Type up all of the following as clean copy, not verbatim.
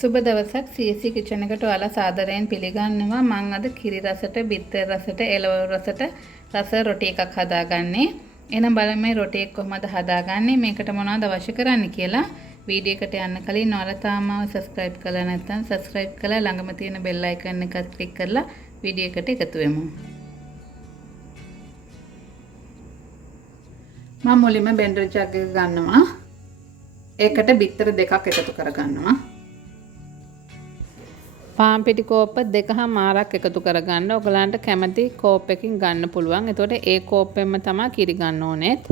සුබ දවසක් CSC kitchen එකට ඔයාලා සාදරයෙන් පිළිගන්නවා. මම අද කිරි රසට, බිත්තර රසට, එළවලු රසට රස රොටි එකක් හදාගන්නේ. එහෙනම් බලන්න මේ රොටි එක කොහොමද හදාගන්නේ, මේකට මොනවද අවශ්‍ය කරන්නේ කියලා. වීඩියෝ එකට යන්න කලින් ඔයාලා තාම subscribe කරලා නැත්නම් subscribe කරලා ළඟම තියෙන bell icon එක click කරලා වීඩියෝ එකට එකතු වෙමු. මම මුලින්ම බෙන්ඩර් ජග් එක ගන්නවා. ඒකට බිත්තර දෙකක් එකතු කරගන්නවා. පාන් පිටි කෝප්ප 2මාරක් එකතු කරගන්න. ඔයගලන්ට කැමති කෝප් එකකින් ගන්න පුළුවන්. එතකොට ඒ කෝප්පෙන්ම තමයි කිරි ගන්න ඕනෙත්.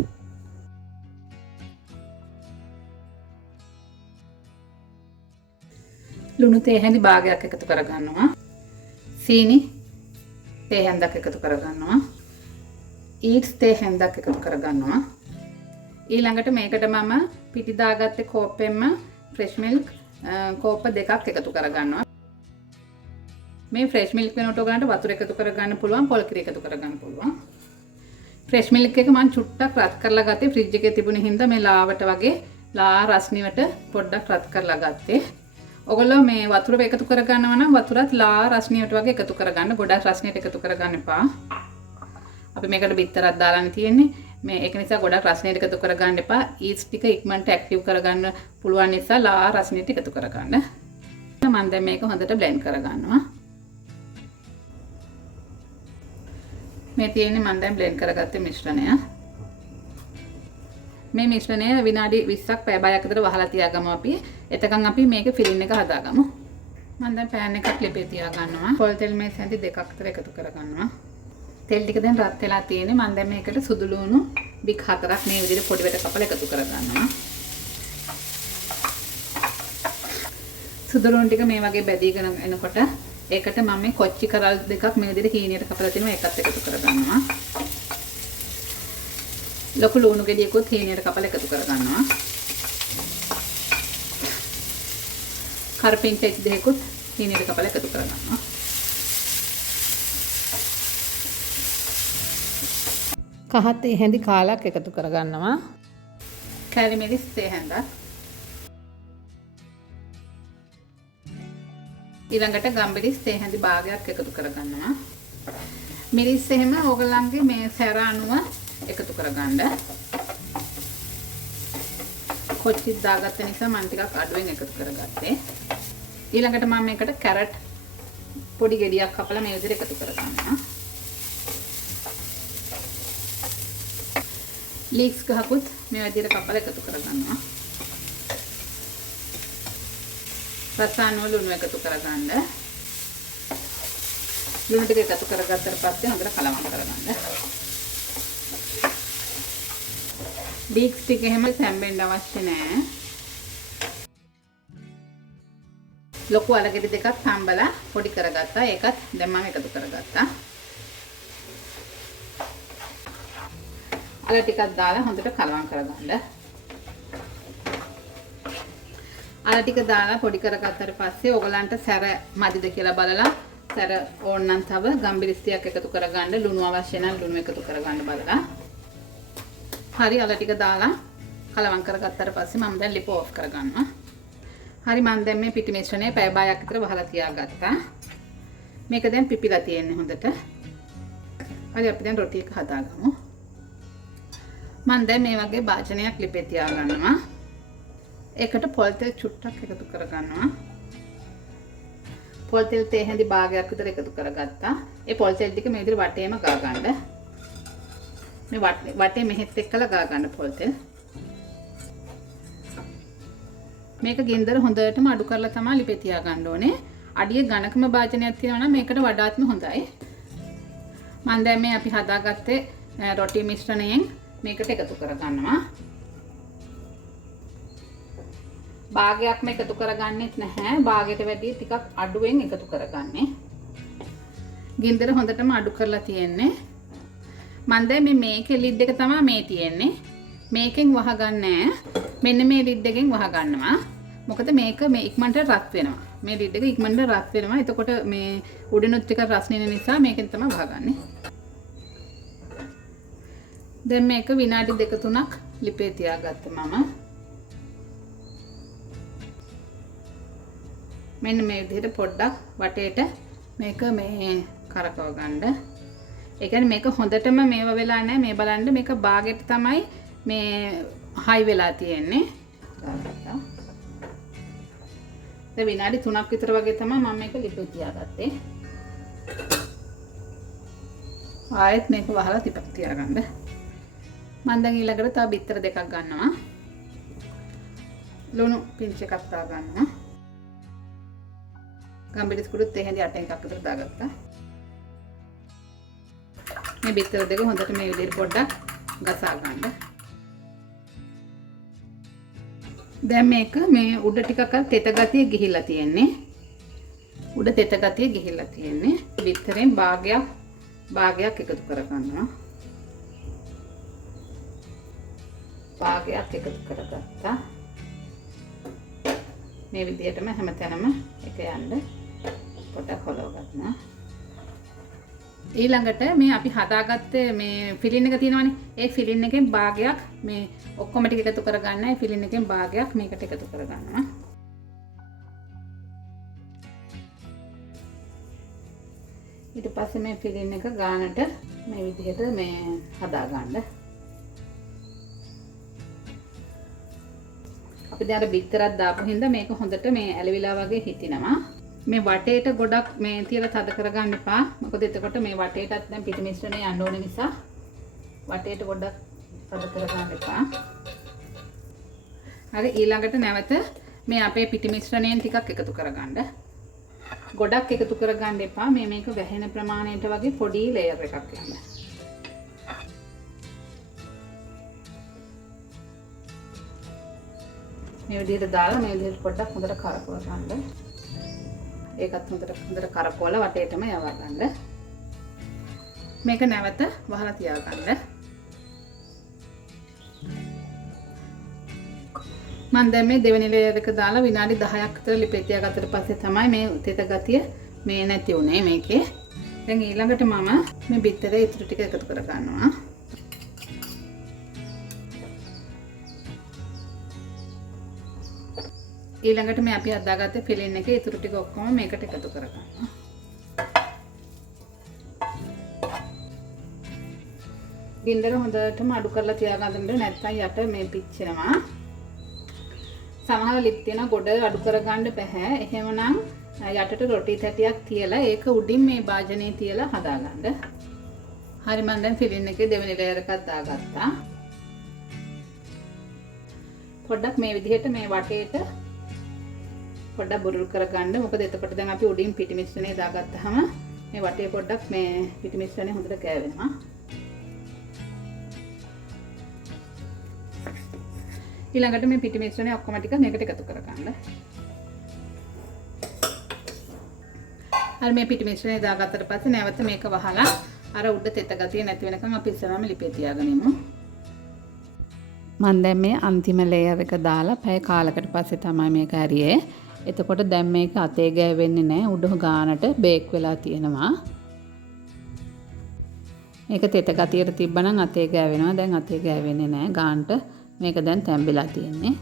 ලුණු තේ හැඳි භාගයක් එකතු කරගන්නවා. සීනි තේ හැන්දක් එකතු කරගන්නවා. ඊට්ස් තේ හැන්දක් එකතු කරගන්නවා. ඊළඟට මේකට මම පිටි දාගත්තේ කෝප්පෙන්ම ෆ්‍රෙෂ් මිල්ක් කෝප්ප දෙකක් එකතු කරගන්නවා. මේ ෆ්‍රෙෂ් මිල්ක් වෙනකොට ඔයගලන්ට වතුර එකතු කරගන්න පුළුවන්, පොල් කිරි එකතු කරගන්න පුළුවන්. ෆ්‍රෙෂ් මිල්ක් එක මම චුට්ටක් රත් කරලා ගත්තේ ෆ්‍රිජ් එකේ තිබුණ හින්දා මේ ලාවට වගේ ලා රස්නියට පොඩ්ඩක් රත් කරලා ගත්තේ. ඔයගොල්ලෝ මේ වතුර එකතු කරගන්නවා නම් වතුරත් ලා රස්නියට වගේ එකතු කරගන්න. ගොඩක් රස්නියට එකතු කරගන්න එපා. අපි මේකට බිත්තරක් දාලානේ තියෙන්නේ. මේ ඒක නිසා ගොඩක් රස්නියට එකතු කරගන්න එපා. ඊස්ට් ටික ඉක්මනට ඇක්ටිව් කරගන්න පුළුවන් නිසා ලා රස්නියට එකතු කරගන්න. මම දැන් මේක හොඳට බ්ලෙන්ඩ් කරගන්නවා. මේ තියෙන්නේ මම දැන් බ්ලෙන්ඩ් කරගත්තේ මිශ්‍රණය. මේ මිශ්‍රණය විනාඩි 20ක් පැය භාගයක් විතර වහලා තියාගමු අපි. එතකන් අපි මේකේ ෆිලින් එක හදාගමු. මම දැන් පෑන් එකක් ලිපේ තියාගන්නවා. පොල් තෙල් මේ සැඳි දෙකක් විතර එකතු කරගන්නවා. තෙල් ටික දැන් රත් වෙලා තියෙන්නේ. මම දැන් මේකට සුදු ලුණු බික් 4ක් මේ විදිහට පොඩි වෙට කපලා එකතු කරගන්නවා. සුදු ලුණු ටික මේ වගේ බැදීගෙන එනකොට ඒකට මම මේ කොච්චි කරල් දෙකක් මේ විදිහට හීනියට කපලා තිනවා. ඒකත් එකතු කරගන්නවා. ලොකු ලුණු ගෙඩියකුත් හීනියට කපලා එකතු කරගන්නවා. කරපිංච දෙකකුත් හීනියට කපලා එකතු කරගන්නවා. කහත් ඒ හැඳි කාලක් එකතු කරගන්නවා. කැරි මිරිස් තේ හැඳක්. ඊළඟට ගම්බිරිස් තේ හැඳි භාගයක් එකතු කරගන්නවා. මිරිස් එහෙම ඕගලන්ගේ මේ සැර අනුව එකතු කරගන්න. කොච්චි දාගත්ත නිසා මම ටිකක් අඩුවෙන් එකතු කරගත්තේ. ඊළඟට මම මේකට කැරට් පොඩි ගෙඩියක් කපලා මේ විදිහට එකතු කරගන්නවා. ලීක්ස් ගහකුත් මේ විදිහට කපලා එකතු කරගන්නවා. රසායන ලුණු එකතු කරගන්න. ලුණු ටික එකතු කරගත්තට පස්සේ හොඳට කලවම් කරගන්න. බීක්ස් ටික එහෙම සැම්බෙන්න අවශ්‍ය නැහැ. ලොකු අලගෙඩි දෙකක් සම්බලා පොඩි කරගත්තා. ඒකත් දැන් මම එකතු කරගත්තා. අල ටිකක් දාලා හොඳට කලවම් කරගන්න. අල ටික දාලා පොඩි කරගත්තාට පස්සේ ඔයගලන්ට සැර මදිද කියලා බලලා සැර ඕන නම් තව ගම්බිරිස් ටිකක් එකතු කරගන්න. ලුණු අවශ්‍ය නම් ලුණු එකතු කරගන්න බලලා. හරි අල ටික දාලා කලවම් කරගත්තාට පස්සේ මම දැන් ලිප ඔෆ් කරගන්නවා. හරි මම දැන් මේ පිටි මිශ්‍රණය පැය භාගයක් විතර වහලා තියාගත්තා. මේක දැන් පිපිලා තියෙන්නේ හොඳට. හරි අපි දැන් රොටි එක හදාගමු. මම දැන් මේ වගේ භාජනයක් ලිපේ තියාගන්නවා. ඒකට පොල් තෙල් චුට්ටක් එකතු කරගන්නවා. පොල් තෙල් තේ හැඳි භාගයක් විතර එකතු කරගත්තා. ඒ පොල් තෙල් ටික මේ විදිහට වටේම ගා ගන්න. මේ වටේ මෙහෙත් එක්කලා ගා ගන්න පොල් තෙල්. මේක ගින්දර හොඳටම අඩු කරලා තමයි ලිපේ තියාගන්න ඕනේ. අඩිය ඝනකම භාජනයක් තියෙනවා නම් මේකට වඩාත්ම හොඳයි. මම දැන් මේ අපි හදාගත්තේ රොටි මිශ්‍රණයෙන් මේකට එකතු කරගන්නවා. භාගයක්ම එකතු කරගන්නෙත් නැහැ. භාගයට වැඩිය ටිකක් අඩුවෙන් එකතු කරගන්නේ. ගින්දර හොඳටම අඩු කරලා තියෙන්නේ. මම දැන් මේකේ ලිඩ් එක තමයි මේ තියෙන්නේ. මේකෙන් වහගන්නේ මෙන්න මේ ලිඩ් එකෙන් වහගන්නවා. මොකද මේක මේ ඉක්මනට රත් වෙනවා. මේ ලිඩ් එක ඉක්මනට රත් වෙනවා. එතකොට මේ උඩිනුත් ටික රස්නින නිසා මේකෙන් තමයි වහගන්නේ. දැන් මේක විනාඩි 2-3ක් ලිපේ තියාගත්තා මම. මෙන්න මේ විදිහට පොඩ්ඩක් වටේට මේක මේ කරකව ගන්න. ඒ කියන්නේ මේක හොඳටම මේව වෙලා නැහැ. මේ බලන්න මේක බාගෙට තමයි මේ හයි වෙලා තියෙන්නේ. දාගත්තා. දැන් විනාඩි 3ක් විතර වගේ තමයි මම මේක ලිපේ තියාගත්තේ. ආයෙත් මේක වහලා තියාගන්න. මම දැන් ඊළඟට තව බිත්තර දෙකක් ගන්නවා. ලුණු පිංච් එකක් දා ගන්නවා. ගම්බිරිස් කුඩුත් එහෙන්දි 8 එකක් විතර දාගත්තා. මේ බිත්තර දෙක හොඳට මේ විදිහට පොඩ්ඩක් ගසා ගන්න. දැන් මේක මේ උඩ ටිකක් තෙත ගතිය ගිහිල්ලා තියෙන්නේ. උඩ තෙත ගතිය ගිහිල්ලා තියෙන්නේ. බිත්තරෙන් භාගයක් එකතු කර ගන්නවා. භාගයක් එකතු කරගත්තා. මේ විදිහටම හැමතැනම එක යන්න පොඩක් හොලව ගන්නවා. ඊළඟට මේ අපි හදාගත්තේ මේ ෆිලින් එක තියෙනවනේ. ඒ ෆිලින් එකෙන් භාගයක් මේ ඔක්කොම ටික එකතු කරගන්න. ඒ ෆිලින් එකෙන් භාගයක් මේකට එකතු කරගන්නවා. ඊට පස්සේ මේ ෆිලින් එක ගානට මේ විදිහට මේ හදාගන්න. අපි දැන් අර බිත්තරක් දාපු හින්දා මේක හොඳට මේ ඇලවිලා වගේ හිටිනවා. මේ වටේට ගොඩක් මේ තියලා තද කරගන්න එපා. මොකද එතකොට මේ වටේටත් දැන් පිටි මිශ්‍රණය යන්න ඕන නිසා වටේට ගොඩක් තද කරගන්න එපා. හරි ඊළඟට නැවත මේ අපේ පිටි මිශ්‍රණයෙන් ටිකක් එකතු කරගන්න. ගොඩක් එකතු කරගන්න එපා. මේක වැහෙන ප්‍රමාණයට වගේ පොඩි ලේයර් එකක් යන්න. මේ විදිහට දාලා මේ විදිහට පොඩ්ඩක් හොඳට කරකව ගන්න. ඒකත් හොඳට කරකවලා වටේටම යවා ගන්න. මේක නැවත වහලා තියාගන්න. මම දැන් මේ දෙවෙනි ලේයර් එක දාලා විනාඩි 10ක් විතර ලිපේ තියාගත්තට පස්සේ තමයි මේ තෙත ගතිය මේ නැති උනේ මේකේ. දැන් ඊළඟට මම මේ බිත්තරේ ඉතුරු ටික එකතු කර ගන්නවා. ඊළඟට මේ අපි හදාගත්තේ ෆිලින් එකේ ඉතුරු ටික ඔක්කොම මේකට එකතු කරගන්නවා. ගින්දර හොඳටම අඩු කරලා තියාගන්න නැත්නම් යට මේ පිච්චෙනවා. සමහර ලිප් තියෙන ගොඩ අඩු කරගන්න බෑ. එහෙමනම් යටට රොටි තැටියක් තියලා ඒක උඩින් මේ භාජනයේ තියලා හදාගන්න. හරි මම දැන් ෆිලින් එකේ දෙවෙනි ලේයර් එකක් දාගත්තා. පොඩ්ඩක් මේ විදිහට මේ වටේට පොඩ්ඩක් බුරුල් කරගන්න. මොකද එතකොට දැන් අපි උඩින් පිටි මිශ්‍රණය දාගත්තාම මේ වටේ පොඩ්ඩක් මේ පිටි මිශ්‍රණය හොඳට කෑවෙනවා. ඊළඟට මේ පිටි මිශ්‍රණය ඔක්කොම ටික මේකට එකතු කරගන්න. හරි මේ පිටි මිශ්‍රණය දාගත්තට පස්සේ නැවත මේක වහලා අර උඩ තෙත ගතිය නැති වෙනකන් අපි ඉස්සරහම ලිපේ තියාගෙන ඉමු. මම දැන් මේ අන්තිම ලේයර් එක දාලා පැය කාලකට පස්සේ තමයි මේක ඇරියේ. එතකොට දැන් මේක අතේ ගෑවෙන්නේ නැහැ. උඩ ගානට බේක් වෙලා තියෙනවා. මේක තෙත ගතියට තිබ්බනම් අතේ ගෑවෙනවා. දැන් අතේ ගෑවෙන්නේ නැහැ. ගානට මේක දැන් තැම්බිලා තියෙන්නේ.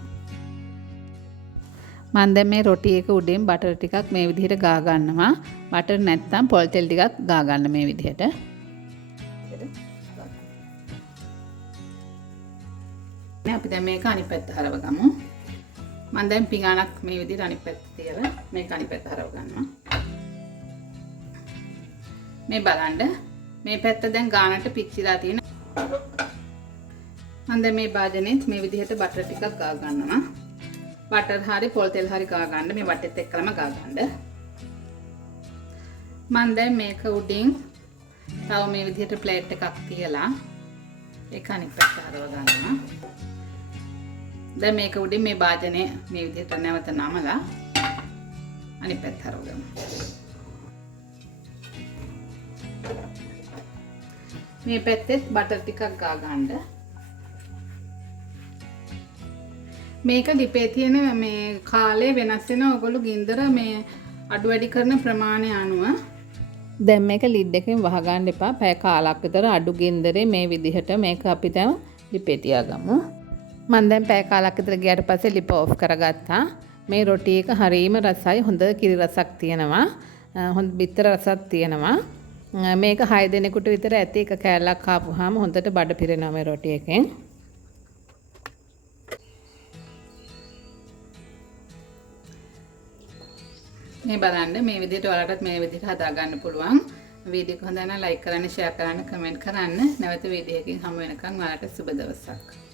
මම දැන් මේ රොටි එක උඩින් බටර් ටිකක් මේ විදිහට ගා ගන්නවා. බටර් නැත්තම් පොල් තෙල් ටිකක් ගා ගන්න මේ විදිහට. අපි දැන් මේක අනිත් පැත්ත හරව ගමු. මම දැන් පිඟානක් මේ විදිහට අනිත් පැත්ත තියලා මේක අනිත් පැත්ත හරව ගන්නවා. මේ බලන්න මේ පැත්ත දැන් ගානට පිච්චිලා තියෙන. මම දැන් මේ භාජනයේත් මේ විදිහට බටර් ටිකක් ගා ගන්නවා. බටර් හරි පොල් තෙල් හරි ගා ගන්න. මේ වටෙත් එක්කලම ගා ගන්න. මම දැන් මේක උඩින් තව මේ විදිහට ප්ලේට් එකක් තියලා ඒක අනිත් පැත්ත හරව ගන්නවා. දැන් මේක උඩින් මේ භාජනය මේ විදිහට නැවත නමලා අනිත් පැත්ත හරව ගමු. මේ පැත්තෙත් බටර් ටිකක් ගා ගන්න. මේක ලිපේ තියෙන මේ කාලේ වෙනස් වෙන ඔයගොල්ලෝ ගින්දර මේ අඩු වැඩි කරන ප්‍රමාණය අනුව දැන් මේක ලිඩ් එකෙන් වහගන්න එපා. පැය කාලක් විතර අඩු ගින්දරේ මේ විදිහට මේක අපි දැන් ලිපේ තියාගමු. මම දැන් පැය කාලක් විතර ගියාට පස්සේ ලිප ඔෆ් කරගත්තා. මේ රොටි එක හරීම රසයි. හොඳ කිරි රසක් තියෙනවා. හොඳ බිත්තර රසක් තියෙනවා. මේක 6 දෙනෙකුට විතර ඇති. එක කෑල්ලක් කාපුවාම හොඳට බඩ පිරෙනවා මේ රොටි එකෙන්. මේ බලන්න මේ විදිහට ඔයාලටත් මේ විදිහට හදා ගන්න පුළුවන්. වීඩියෝ එක හොඳ නම් ලයික් කරන්න, ෂෙයා කරන්න, කමෙන්ට් කරන්න. නැවත වීඩියෝ එකකින් හමු වෙනකන් ඔයාලට සුබ දවසක්.